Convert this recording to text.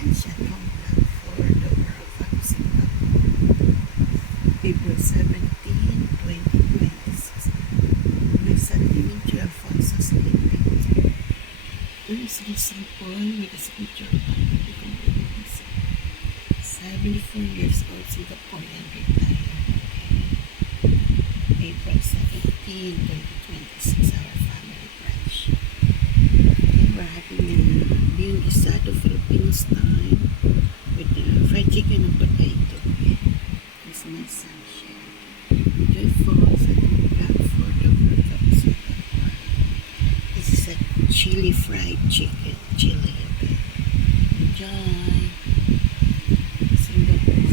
lunch at home lang for the World Vaccine April 17, 2026. Nagsaliming 12 sa sleeping. There's this report with a signature of 74 years old Singaporean retired. April 17, 2026, our family brunch. Okay, we're having a being Gisado Filipino style with fried chicken and potato. This is my son sharing. Enjoy falls and Bradford over the This is a chili fried chicken. Chili, okay. Enjoy. Singapore.